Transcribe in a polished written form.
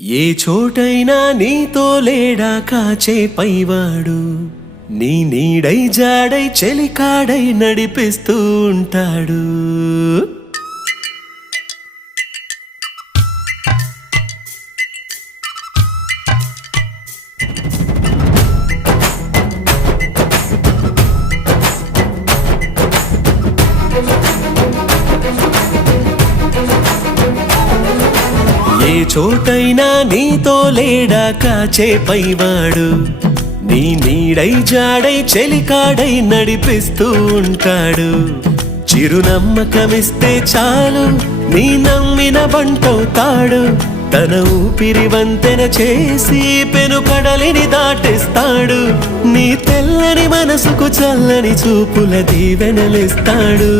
ఏ చోటైనా నీతో లేడా కాచే పైవాడు, నీ నీడై జాడై చెలికాడై నడిపిస్తూ ఉంటాడు. ఏ చోటైనా నీతో లేడా కాచే పైవాడు, నీ నీడై జాడై చెలికాడై నడిపిస్తూ ఉంటాడు. చిరునమ్మకమిస్తే చాలు నీ నమ్మిన బంటవుతాడు. తన ఊపిరి వంతెన చేసి పెను కడలిని దాటిస్తాడు. నీ తెల్లని మనసుకు చల్లని చూపుల దీవెనలిస్తాడు.